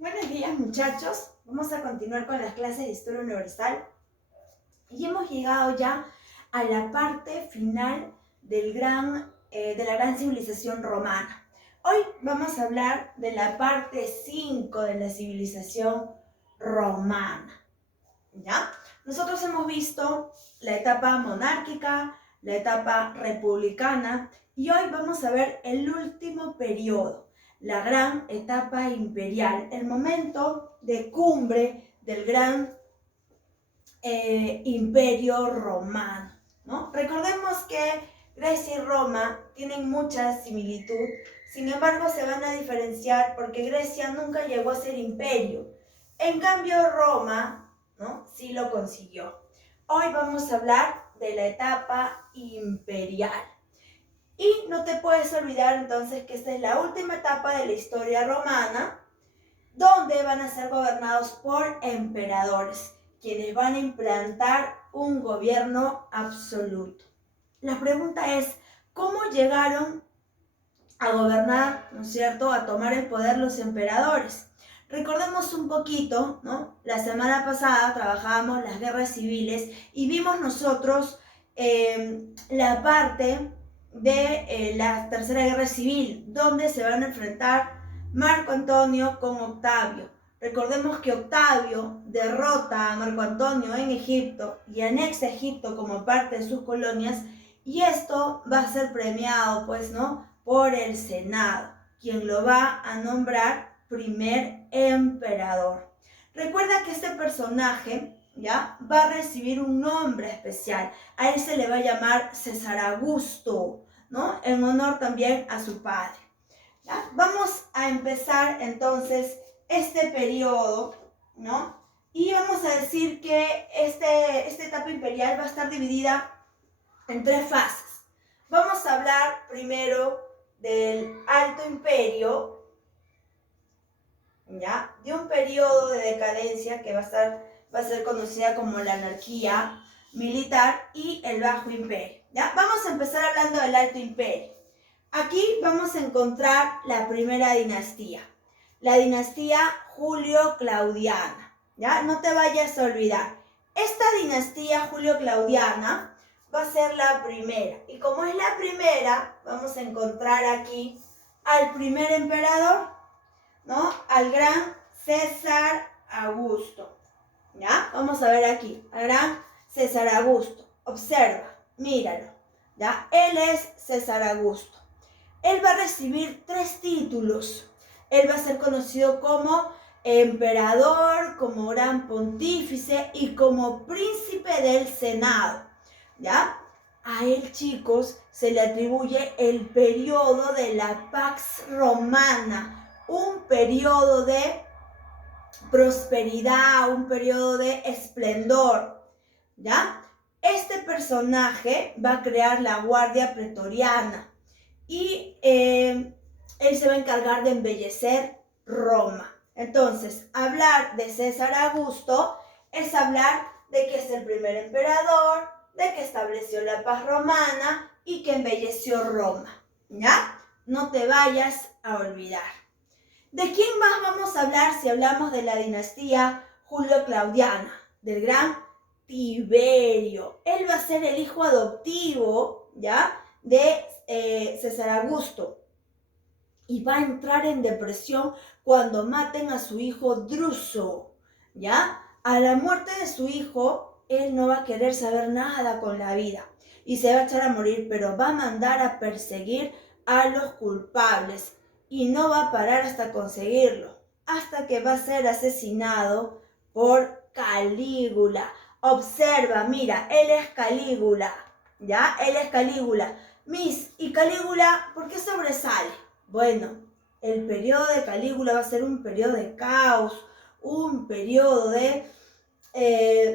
Buenos días, muchachos. Vamos a continuar con las clases de Historia Universal y hemos llegado ya a la parte final de la gran civilización romana. Hoy vamos a hablar de la parte 5 de la civilización romana. ¿Ya? Nosotros hemos visto la etapa monárquica, la etapa republicana y hoy vamos a ver el último periodo, la gran etapa imperial, el momento de cumbre del gran imperio romano, ¿no? Recordemos que Grecia y Roma tienen mucha similitud, sin embargo se van a diferenciar porque Grecia nunca llegó a ser imperio. En cambio Roma, ¿no?, sí lo consiguió. Hoy vamos a hablar de la etapa imperial. Y no te puedes olvidar entonces que esta es la última etapa de la historia romana, donde van a ser gobernados por emperadores, quienes van a implantar un gobierno absoluto. La pregunta es, ¿cómo llegaron a gobernar, ¿no es cierto?, a tomar el poder los emperadores? Recordemos un poquito, ¿no? La semana pasada trabajábamos las guerras civiles y vimos nosotros la parte de la Tercera Guerra Civil, donde se van a enfrentar Marco Antonio con Octavio. Recordemos que Octavio derrota a Marco Antonio en Egipto y anexa Egipto como parte de sus colonias, y esto va a ser premiado, pues, ¿no?, por el Senado, quien lo va a nombrar primer emperador. Recuerda que este personaje, ¿ya?, va a recibir un nombre especial. A él se le va a llamar César Augusto, ¿no?, en honor también a su padre. ¿Ya? Vamos a empezar entonces este periodo, ¿no? Y vamos a decir que esta etapa imperial va a estar dividida en tres fases. Vamos a hablar primero del Alto Imperio, ¿ya?, de un periodo de decadencia que va a ser conocida como la anarquía militar, y el Bajo Imperio, ¿ya? Vamos a empezar hablando del Alto Imperio. Aquí vamos a encontrar la primera dinastía, la dinastía Julio-Claudiana, ¿ya? No te vayas a olvidar. Esta dinastía Julio-Claudiana va a ser la primera. Y como es la primera, vamos a encontrar aquí al primer emperador, ¿no?, al gran César Augusto. ¿Ya? Vamos a ver aquí, al gran César Augusto. Observa, míralo, ¿ya? Él es César Augusto. Él va a recibir 3 títulos. Él va a ser conocido como emperador, como gran pontífice y como príncipe del Senado, ¿ya? A él, chicos, se le atribuye el periodo de la Pax Romana, un periodo de prosperidad, un periodo de esplendor, ¿ya? Este personaje va a crear la Guardia Pretoriana y él se va a encargar de embellecer Roma. Entonces, hablar de César Augusto es hablar de que es el primer emperador, de que estableció la paz romana y que embelleció Roma, ¿ya? No te vayas a olvidar. ¿De quién más vamos a hablar si hablamos de la dinastía Julio-Claudiana? Del gran Tiberio. Él va a ser el hijo adoptivo, ¿ya?, de César Augusto. Y va a entrar en depresión cuando maten a su hijo Druso, ¿ya? A la muerte de su hijo, él no va a querer saber nada con la vida y se va a echar a morir, pero va a mandar a perseguir a los culpables y no va a parar hasta conseguirlo, hasta que va a ser asesinado por Calígula. Observa, mira, él es Calígula, ¿ya? Él es Calígula. ¿Y Calígula por qué sobresale? Bueno, el periodo de Calígula va a ser un periodo de caos, un periodo de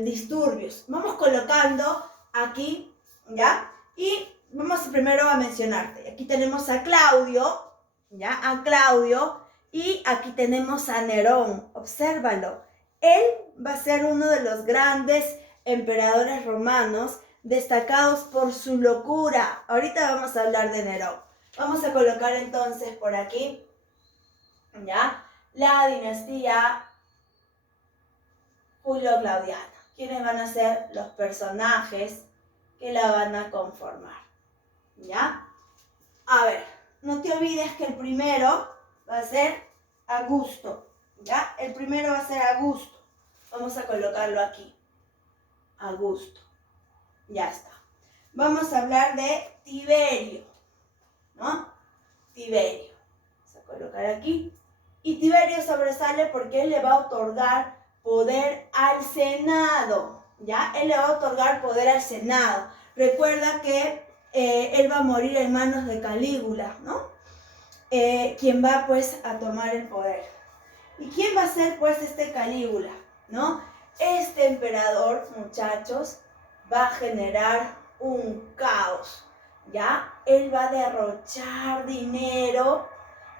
disturbios. Vamos colocando aquí, ¿ya? Y vamos primero a mencionarte. Aquí tenemos a Claudio, ¿ya? A Claudio, y aquí tenemos a Nerón. Obsérvalo. Él va a ser uno de los grandes emperadores romanos, destacados por su locura. Ahorita vamos a hablar de Nerón. Vamos a colocar entonces por aquí, ¿ya?, la dinastía Julio-Claudiana. ¿Quiénes van a ser los personajes que la van a conformar? ¿Ya? A ver, no te olvides que el primero va a ser Augusto. ¿Ya? El primero va a ser Augusto. Vamos a colocarlo aquí. Augusto. Ya está. Vamos a hablar de Tiberio, ¿no? Tiberio. Vamos a colocar aquí. Y Tiberio sobresale porque él le va a otorgar poder al Senado, ¿ya? Él le va a otorgar poder al Senado. Recuerda que él va a morir en manos de Calígula, ¿no? Quien va, pues, a tomar el poder. ¿Y quién va a ser, pues, este Calígula, ¿no? Este emperador, muchachos, va a generar un caos, ¿ya? Él va a derrochar dinero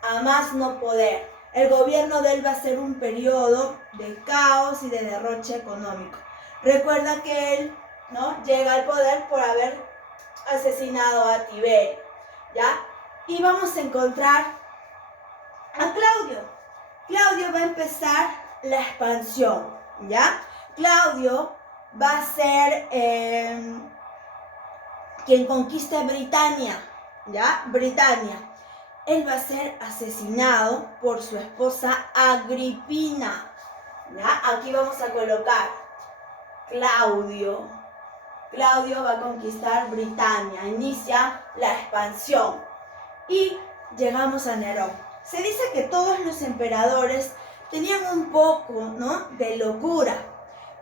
a más no poder. El gobierno de él va a ser un periodo de caos y de derroche económico. Recuerda que él, ¿no?, llega al poder por haber asesinado a Tiberio, ¿ya? Y vamos a encontrar a Claudio. Claudio va a empezar la expansión, ¿ya? Claudio va a ser quien conquiste Britania, ¿ya? Britania. Él va a ser asesinado por su esposa Agripina, ¿ya? Aquí vamos a colocar Claudio. Claudio va a conquistar Britania, inicia la expansión. Y llegamos a Nerón. Se dice que todos los emperadores tenían un poco, ¿no?, de locura,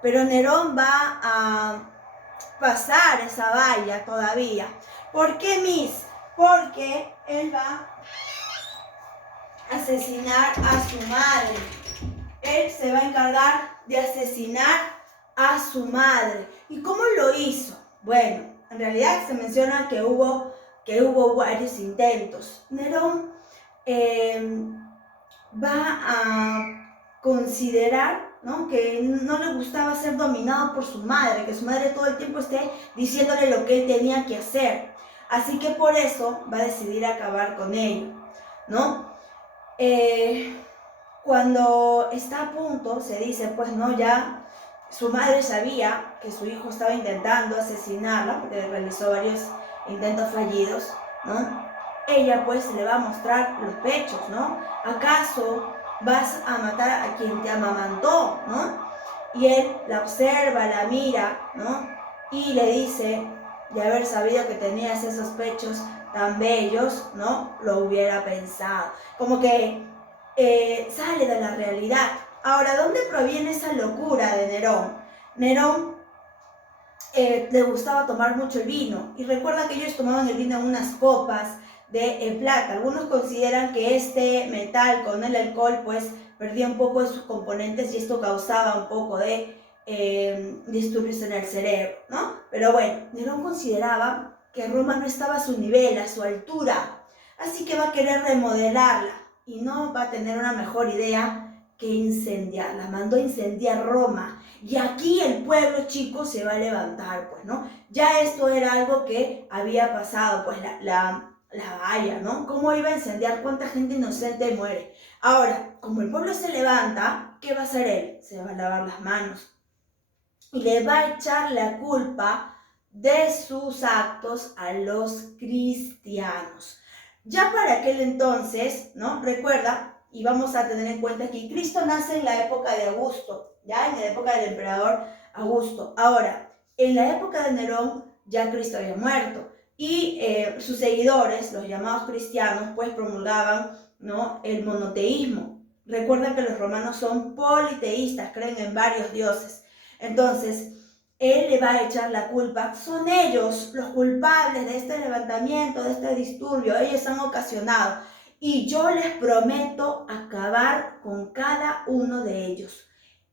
pero Nerón va a pasar esa valla todavía. ¿Por qué, Miss? Porque él va a asesinar a su madre. Él se va a encargar de asesinar a su madre. ¿Y cómo lo hizo? Bueno, en realidad se menciona que hubo varios intentos. Nerón va a considerar, ¿no?, que no le gustaba ser dominado por su madre, que su madre todo el tiempo esté diciéndole lo que él tenía que hacer. Así que por eso va a decidir acabar con ello, ¿no? Cuando está a punto, se dice, pues, no, ya su madre sabía que su hijo estaba intentando asesinarla, porque realizó varios intentos fallidos, ¿no? Ella, pues, le va a mostrar los pechos, ¿no? ¿Acaso vas a matar a quien te amamantó, ¿no? Y él la observa, la mira, ¿no? Y le dice, de haber sabido que tenías esos pechos tan bellos, ¿no?, lo hubiera pensado. Como que sale de la realidad. Ahora, ¿dónde proviene esa locura de Nerón? Nerón le gustaba tomar mucho el vino, y recuerda que ellos tomaban el vino en unas copas de plata. Algunos consideran que este metal con el alcohol, pues, perdía un poco de sus componentes y esto causaba un poco de disturbios en el cerebro, ¿no? Pero bueno, Nerón consideraba que Roma no estaba a su nivel, a su altura, así que va a querer remodelarla y no va a tener una mejor idea que incendiarla. Mandó a incendiar Roma. Y aquí el pueblo, chicos, se va a levantar, pues, ¿no? Ya esto era algo que había pasado, pues, la valla, ¿no? ¿Cómo iba a incendiar? ¿Cuánta gente inocente muere? Ahora, como el pueblo se levanta, ¿qué va a hacer él? Se va a lavar las manos y le va a echar la culpa de sus actos a los cristianos. Ya para aquel entonces, ¿no?, recuerda, y vamos a tener en cuenta que Cristo nace en la época de Augusto, ya en la época del emperador Augusto. Ahora, en la época de Nerón ya Cristo había muerto y sus seguidores, los llamados cristianos, pues promulgaban, ¿no?, el monoteísmo. Recuerden que los romanos son politeístas, creen en varios dioses. Entonces, él le va a echar la culpa. Son ellos los culpables de este levantamiento, de este disturbio. Ellos han ocasionado. Y yo les prometo acabar con cada uno de ellos.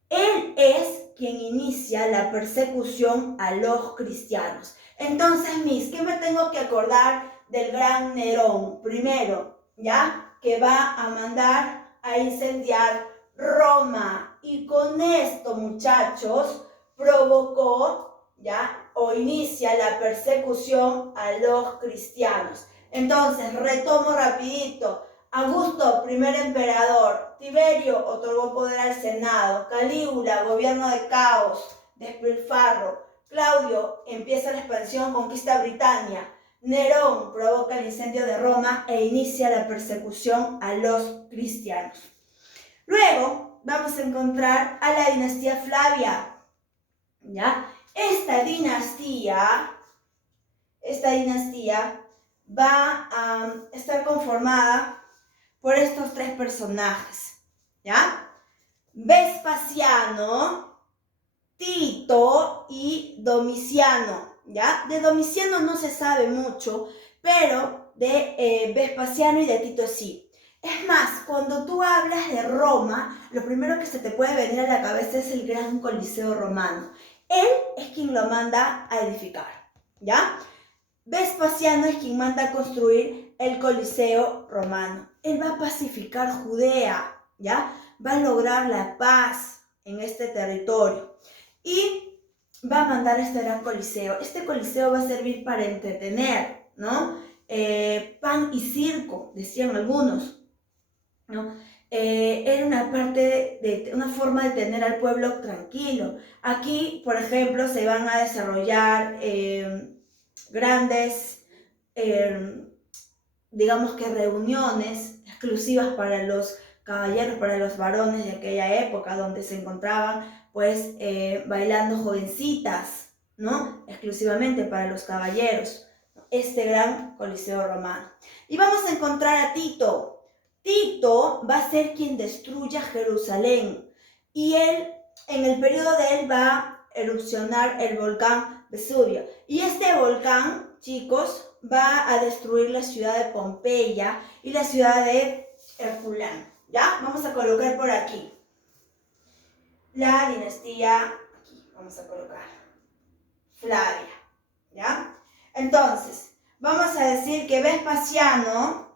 Él es quien inicia la persecución a los cristianos. Entonces, Miss, ¿qué me tengo que acordar del gran Nerón? Primero, ¿ya?, que va a mandar a incendiar Roma. Y con esto, muchachos, provocó, ¿ya?, o inicia la persecución a los cristianos. Entonces, retomo rapidito. Augusto, primer emperador. Tiberio otorgó poder al Senado. Calígula, gobierno de caos, despilfarro. Claudio empieza la expansión, conquista Britania. Nerón provoca el incendio de Roma e inicia la persecución a los cristianos. Luego vamos a encontrar a la dinastía Flavia, ¿ya? Esta dinastía va a estar conformada por estos tres personajes, ¿ya? Vespasiano, Tito y Domiciano, ¿ya? De Domiciano no se sabe mucho, pero de Vespasiano y de Tito sí. Es más, cuando tú hablas de Roma, lo primero que se te puede venir a la cabeza es el gran Coliseo romano. Él es quien lo manda a edificar, ¿ya? Vespasiano es quien manda a construir el Coliseo romano. Él va a pacificar Judea, ¿ya? Va a lograr la paz en este territorio y va a mandar este gran Coliseo. Este Coliseo va a servir para entretener, ¿no? Pan y circo, decían algunos, ¿no? Era una forma de tener al pueblo tranquilo. Aquí, por ejemplo, se van a desarrollar grandes, digamos que reuniones exclusivas para los caballeros, para los varones de aquella época, donde se encontraban pues bailando jovencitas, ¿no? Exclusivamente para los caballeros, este gran Coliseo romano. Y vamos a encontrar a Tito. Tito va a ser quien destruya Jerusalén y él, en el periodo de él, va a erupcionar el volcán Vesubio. Y este volcán, chicos, va a destruir la ciudad de Pompeya y la ciudad de Herculano, ¿ya? Vamos a colocar por aquí la dinastía, aquí vamos a colocar Flavia, ¿ya? Entonces, vamos a decir que Vespasiano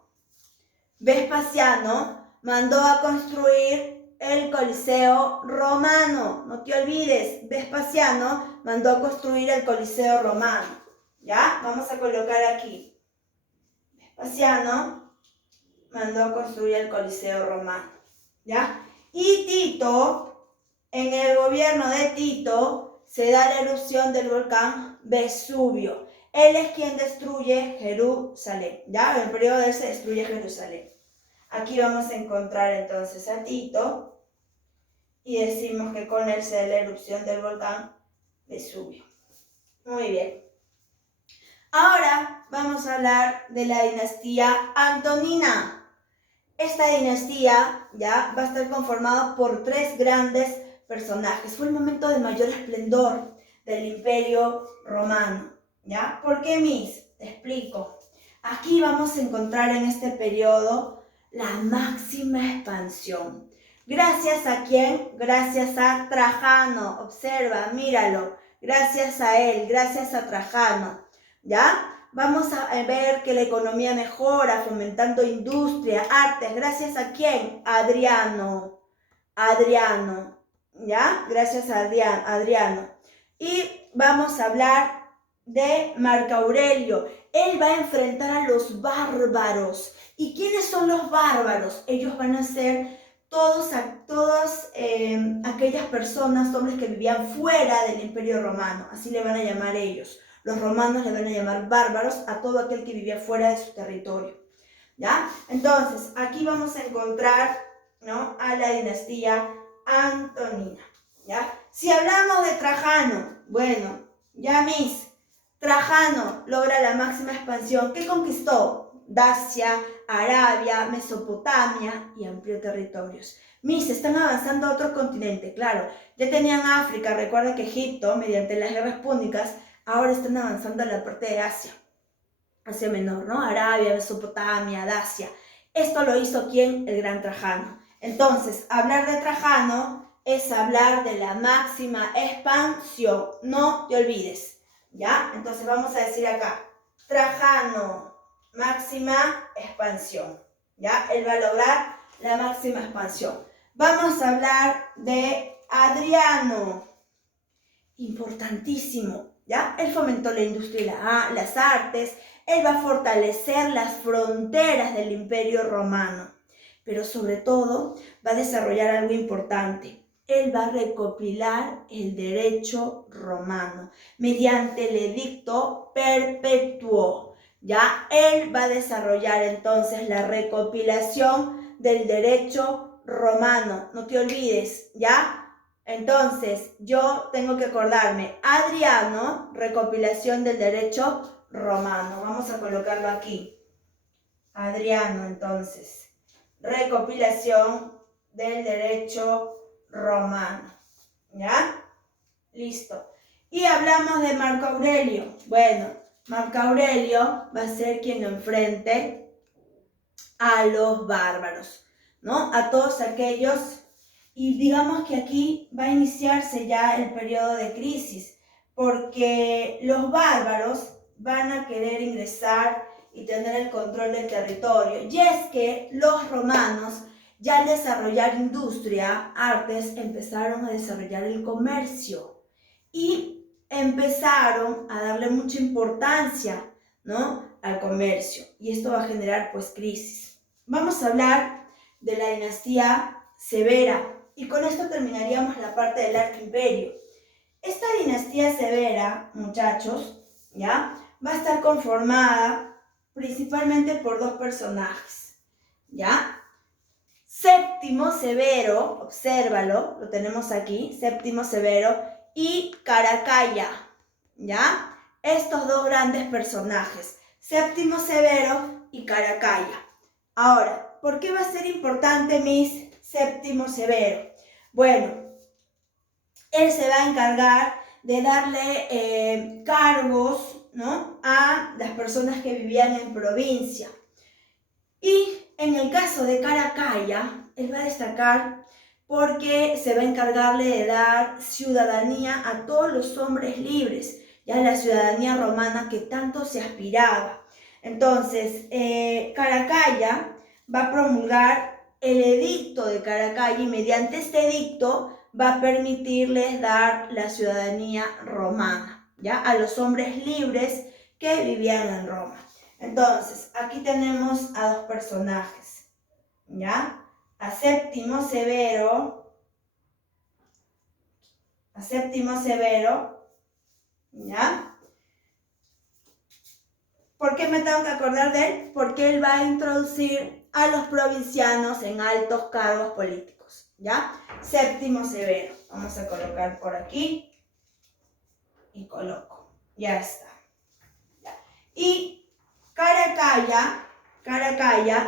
mandó a construir el Coliseo romano. No te olvides, Vespasiano mandó a construir el Coliseo romano, ¿ya? Vamos a colocar aquí. Vespasiano mandó a construir el Coliseo romano, ¿ya? Y Tito, en el gobierno de Tito, se da la erupción del volcán Vesubio. Él es quien destruye Jerusalén, ¿ya? En el periodo de él se destruye Jerusalén. Aquí vamos a encontrar entonces a Tito y decimos que con él se da la erupción del volcán Vesubio. Muy bien. Ahora vamos a hablar de la dinastía Antonina. Esta dinastía ya va a estar conformada por tres grandes personajes. Fue el momento de mayor esplendor del Imperio Romano, ¿ya? ¿Por qué, Miss? Te explico. Aquí vamos a encontrar en este periodo la máxima expansión. ¿Gracias a quién? Gracias a Trajano. Observa, míralo. Gracias a él, gracias a Trajano, ¿ya? Vamos a ver que la economía mejora, fomentando industria, artes. ¿Gracias a quién? Adriano, ¿ya? Gracias a Adriano. Y vamos a hablar de Marco Aurelio. Él va a enfrentar a los bárbaros. ¿Y quiénes son los bárbaros? Ellos van a ser todas aquellas personas, hombres que vivían fuera del Imperio Romano. Así le van a llamar ellos. Los romanos le van a llamar bárbaros a todo aquel que vivía fuera de su territorio, ¿ya? Entonces, aquí vamos a encontrar, ¿no?, a la dinastía Antonina, ¿ya? Si hablamos de Trajano, bueno, ya Miss, Trajano logra la máxima expansión. ¿Qué conquistó? Dacia, Arabia, Mesopotamia y amplió territorios. Miss, están avanzando a otro continente, claro. Ya tenían África, recuerda que Egipto, mediante las guerras púnicas, ahora están avanzando a la parte de Asia Menor, ¿no? Arabia, Mesopotamia, Dacia. Esto lo hizo ¿quién? El gran Trajano. Entonces, hablar de Trajano es hablar de la máxima expansión. No te olvides, ¿ya? Entonces vamos a decir acá, Trajano, máxima expansión, ¿ya? Él va a lograr la máxima expansión. Vamos a hablar de Adriano, importantísimo, ¿ya? Él fomentó la industria y las artes, Él va a fortalecer las fronteras del Imperio Romano, pero sobre todo va a desarrollar algo importante. Él va a recopilar el derecho romano mediante el edicto perpetuo. Ya él va a desarrollar entonces la recopilación del derecho romano. No te olvides, ¿ya? Entonces, yo tengo que acordarme, Adriano, recopilación del derecho romano. Vamos a colocarlo aquí. Adriano, entonces, recopilación del derecho romano. ¿Ya? Listo. Y hablamos de Marco Aurelio. Bueno, Marco Aurelio va a ser quien enfrente a los bárbaros, ¿no? A todos aquellos. Y digamos que aquí va a iniciarse ya el periodo de crisis, porque los bárbaros van a querer ingresar y tener el control del territorio. Y es que los romanos, ya al desarrollar industria, artes, empezaron a desarrollar el comercio y empezaron a darle mucha importancia, ¿no?, al comercio. Y esto va a generar pues crisis. Vamos a hablar de la dinastía Severa. Y con esto terminaríamos la parte del Arco Imperio. Esta dinastía severa, muchachos, ¿ya?, va a estar conformada principalmente por dos personajes, ¿ya? Séptimo Severo, obsérvalo, lo tenemos aquí, Séptimo Severo y Caracalla, ¿ya? Estos dos grandes personajes, Séptimo Severo y Caracalla. Ahora, ¿por qué va a ser importante Séptimo Severo? Bueno, él se va a encargar de darle cargos, ¿no?, a las personas que vivían en provincia. Y en el caso de Caracalla, él va a destacar porque se va a encargarle de dar ciudadanía a todos los hombres libres, ya la ciudadanía romana que tanto se aspiraba. Entonces, Caracalla va a promulgar el edicto de Caracalla y mediante este edicto va a permitirles dar la ciudadanía romana, ¿ya?, a los hombres libres que vivían en Roma. Entonces, aquí tenemos a dos personajes, ¿ya? A Séptimo Severo, ¿ya? ¿Por qué me tengo que acordar de él? Porque él va a introducir a los provincianos en altos cargos políticos, ¿ya? Séptimo Severo. Vamos a colocar por aquí y coloco. Ya está. ¿Ya? Y Caracalla,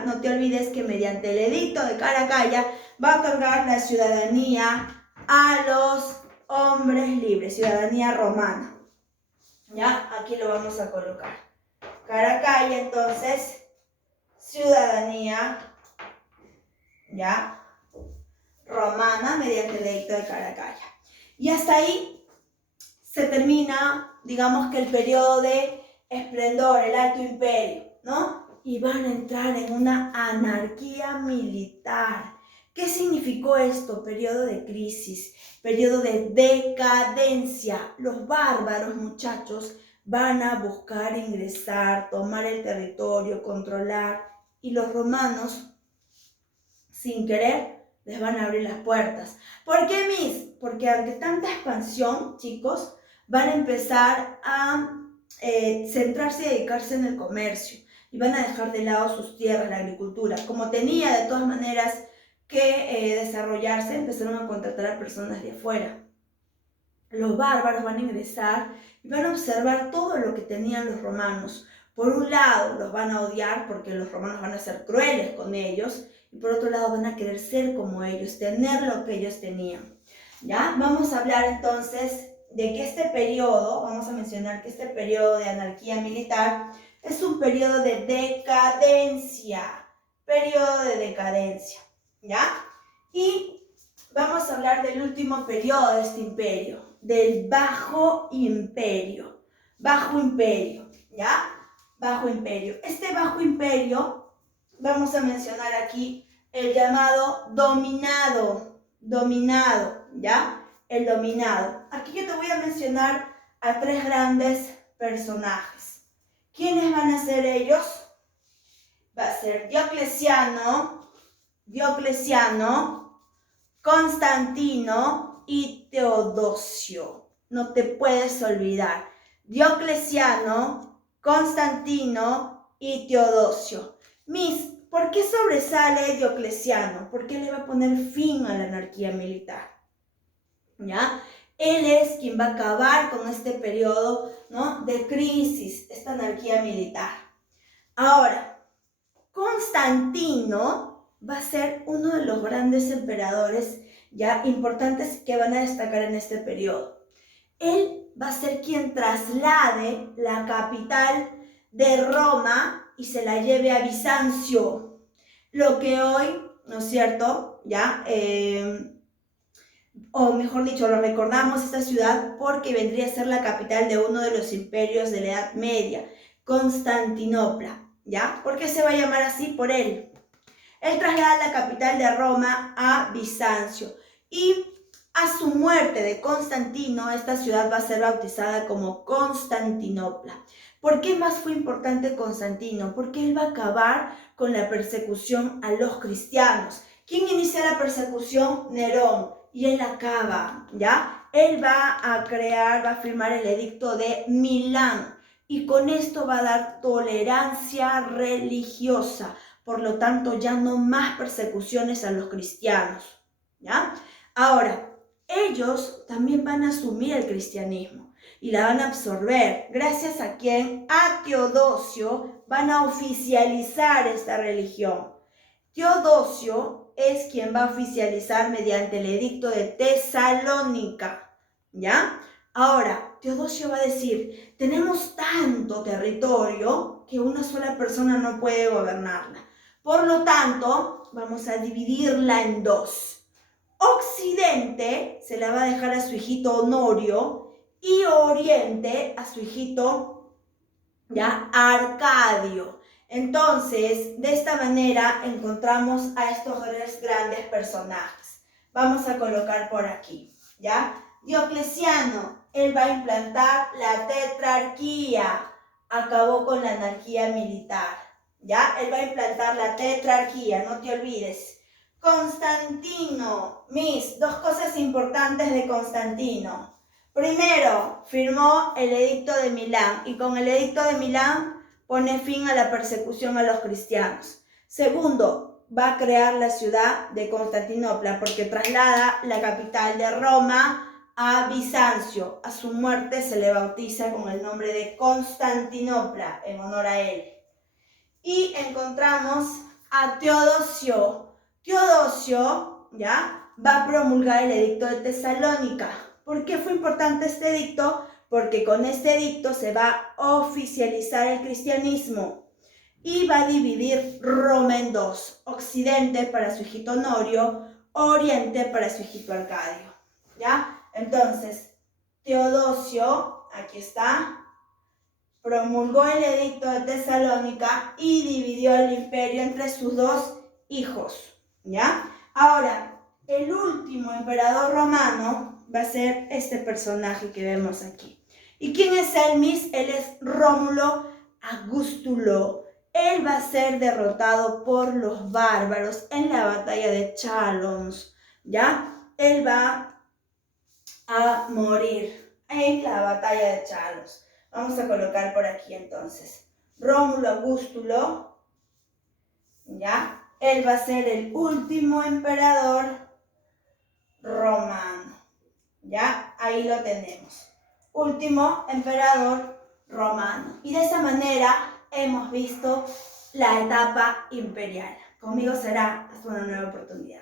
no te olvides que mediante el edicto de Caracalla va a otorgar la ciudadanía a los hombres libres, ciudadanía romana. ¿Ya? Aquí lo vamos a colocar. Caracalla, entonces, ciudadanía, ¿ya?, romana mediante el edicto de Caracalla. Y hasta ahí se termina, digamos que el periodo de esplendor, el Alto Imperio, ¿no? Y van a entrar en una anarquía militar. ¿Qué significó esto? Periodo de crisis, periodo de decadencia. Los bárbaros, muchachos, van a buscar ingresar, tomar el territorio, controlar, y los romanos, sin querer, les van a abrir las puertas. ¿Por qué, Porque ante tanta expansión, chicos, van a empezar a centrarse y dedicarse en el comercio y van a dejar de lado sus tierras, la agricultura. Como tenía de todas maneras que desarrollarse, empezaron a contratar a personas de afuera. Los bárbaros van a ingresar y van a observar todo lo que tenían los romanos. Por un lado, los van a odiar porque los romanos van a ser crueles con ellos, y por otro lado van a querer ser como ellos, tener lo que ellos tenían. ¿Ya? Vamos a hablar entonces de que este periodo, vamos a mencionar que este periodo de anarquía militar es un periodo de decadencia, ¿ya? Y vamos a hablar del último periodo de este imperio, del Bajo Imperio, ¿ya? Bajo Imperio. Este Bajo Imperio, vamos a mencionar aquí el llamado dominado, ¿ya? El dominado. Aquí yo te voy a mencionar a tres grandes personajes ¿Quiénes van a ser ellos? Va a ser Diocleciano, Constantino y Teodosio. No te puedes olvidar. Diocleciano, Constantino y Teodosio. ¿Por qué sobresale Diocleciano? ¿Por qué le va a poner fin a la anarquía militar? ¿Ya? Él es quien va a acabar con este periodo, ¿no?, de crisis, esta anarquía militar. Ahora, Constantino va a ser uno de los grandes emperadores ya importantes que van a destacar en este periodo. Él va a ser quien traslade la capital de Roma y se la lleve a Bizancio, lo que hoy, ¿no es cierto?, ya, o mejor dicho, lo recordamos esta ciudad porque vendría a ser la capital de uno de los imperios de la Edad Media, Constantinopla, ¿ya? ¿Por qué se va a llamar así? Por él. Él traslada la capital de Roma a Bizancio y a su muerte de Constantino, esta ciudad va a ser bautizada como Constantinopla. ¿Por qué más fue importante Constantino? Porque él va a acabar con la persecución a los cristianos. ¿Quién inicia la persecución? Nerón. Y él acaba, ¿ya? Él va a firmar el edicto de Milán y con esto va a dar tolerancia religiosa. Por lo tanto, ya no más persecuciones a los cristianos, ¿ya? Ahora, ellos también van a asumir el cristianismo y la van a absorber. ¿Gracias a quién? A Teodosio van a oficializar esta religión. Teodosio es quien va a oficializar mediante el edicto de Tesalónica, ¿ya? Ahora, Teodosio va a decir, tenemos tanto territorio que una sola persona no puede gobernarla. Por lo tanto, vamos a dividirla en dos. Occidente se la va a dejar a su hijito Honorio y Oriente a su hijito, ¿ya?, Arcadio. Entonces, de esta manera encontramos a estos tres grandes personajes. Vamos a colocar por aquí, ¿ya? Diocleciano, él va a implantar la tetrarquía, acabó con la anarquía militar, ¿ya? Él va a implantar la tetrarquía, no te olvides. Constantino, dos cosas importantes de Constantino. Primero, firmó el edicto de Milán y con el edicto de Milán pone fin a la persecución a los cristianos. Segundo, va a crear la ciudad de Constantinopla porque traslada la capital de Roma a Bizancio. A su muerte se le bautiza con el nombre de Constantinopla en honor a él. Y encontramos a Teodosio. Teodosio, ¿ya?, va a promulgar el edicto de Tesalónica. ¿Por qué fue importante este edicto? Porque con este edicto se va a oficializar el cristianismo y va a dividir Roma en dos, Occidente para su hijito Honorio, Oriente para su hijito Arcadio, ¿ya? Entonces, Teodosio, aquí está, promulgó el edicto de Tesalónica y dividió el imperio entre sus dos hijos, ¿ya? Ahora, el último emperador romano va a ser este personaje que vemos aquí. ¿Y quién es él, Miss? Él es Rómulo Augustulo. Él va a ser derrotado por los bárbaros en la batalla de Chalons, ¿ya? Él va a morir en la batalla de Chalons. Vamos a colocar por aquí entonces. Rómulo Augustulo, ¿ya? Él va a ser el último emperador romano. ¿Ya? Ahí lo tenemos. Último emperador romano. Y de esa manera hemos visto la etapa imperial. Conmigo será hasta una nueva oportunidad.